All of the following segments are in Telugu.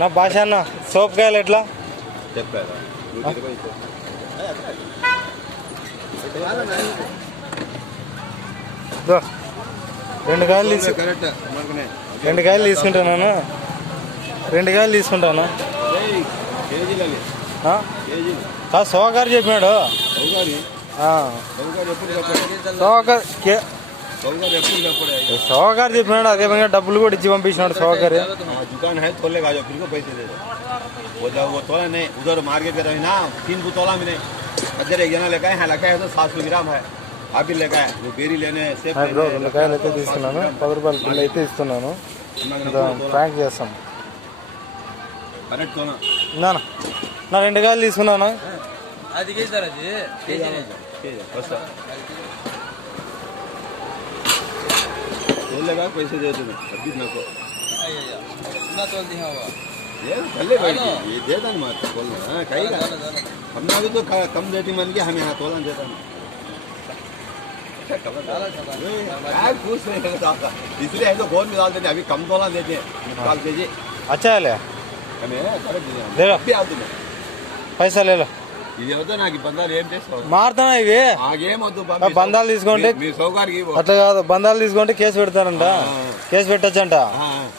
నా భాష అన్న సోపకాయలు ఎట్లా చెప్పారా రెండు కాయలు తీసుకుంటాను 2 కాయలు తీసుకుంటాను సోగారు చెప్పినాడు సోగారు చెప్పినాడు అదే విధంగా డబ్బులు కూడా ఇచ్చి పంపించినాడు సోగారు दुकान है तोले का जो फिर को पैसे दे दो वो तोला नहीं उधर मार्केट पे रही ना 3 तोला में नहीं अजर एक जना लेकर है लगा है तो 700 ग्राम है अभी लेकर है वो बेरी लेने से బ్రో 2 కాయలు అయితే తీసుకున్నాను 10 రూపాయల బిల్ అయితే ఇస్తున్నాను ప్యాక్ చేస్తాం కరెక్ట్ తోనా నా 2 కాయలు తీసుకున్నాను అది కేజీ సార్ అది కేజీ बस तोलेगा पैसे दे दो अभी ना को ना तोल दी हवा ये पहले भाई ये दे दन मत बोलना हां कहीं का हमने अभी तो कम देती मान के हमें हां तोला देता यार पूछ नहीं सकता इसलिए है तो गोल में डाल देते अभी कम तोला देते हैं निकाल दीजिए अच्छा है हमें करेक्ट दे लो अभी आते हैं पैसा ले लो ఇది వద్దు నాకు బంధాలు ఏం చేస్తావు మారుతానా ఇవి నాకేమొద్దు బంధాలు తీసుకుంటే మీ సౌకర్యం అట్లా కాదు బంధాలు తీసుకుంటే కేసు పెడతారంట కేసు పెట్టచ్చంట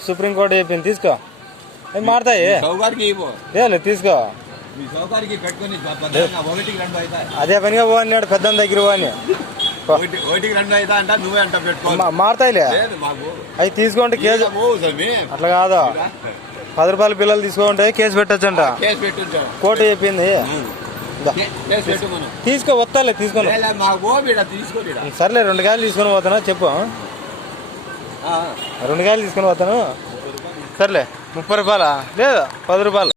సుప్రీంకోర్టు చెప్పింది తీసుకో అవి మారుతాయి సౌకర్యం తీసుకో మీ సౌకర్యం పెట్టుకుని ఒకటికి 2 అవుతాయి అదే పనిగా పోన్నాడు పెద్ద దగ్గర పోని ఒకటికి 2 అవుతా అంట నువ్వే అంట పెట్టుకో మారుతాయిలే అవి తీసుకోండి కేసు అట్లా కాదు 10 రూపాయల బిల్లలు తీసుకుంటే కేసు పెట్టచ్చంట కోర్టు చెప్పింది తీసుకో వస్తాలే తీసుకొని సర్లే 2 కాయలు తీసుకొని పోతానా చెప్పు 2 కాయలు తీసుకొని పోతాను సర్లే 30 రూపాయలా లేదు 10 రూపాయలు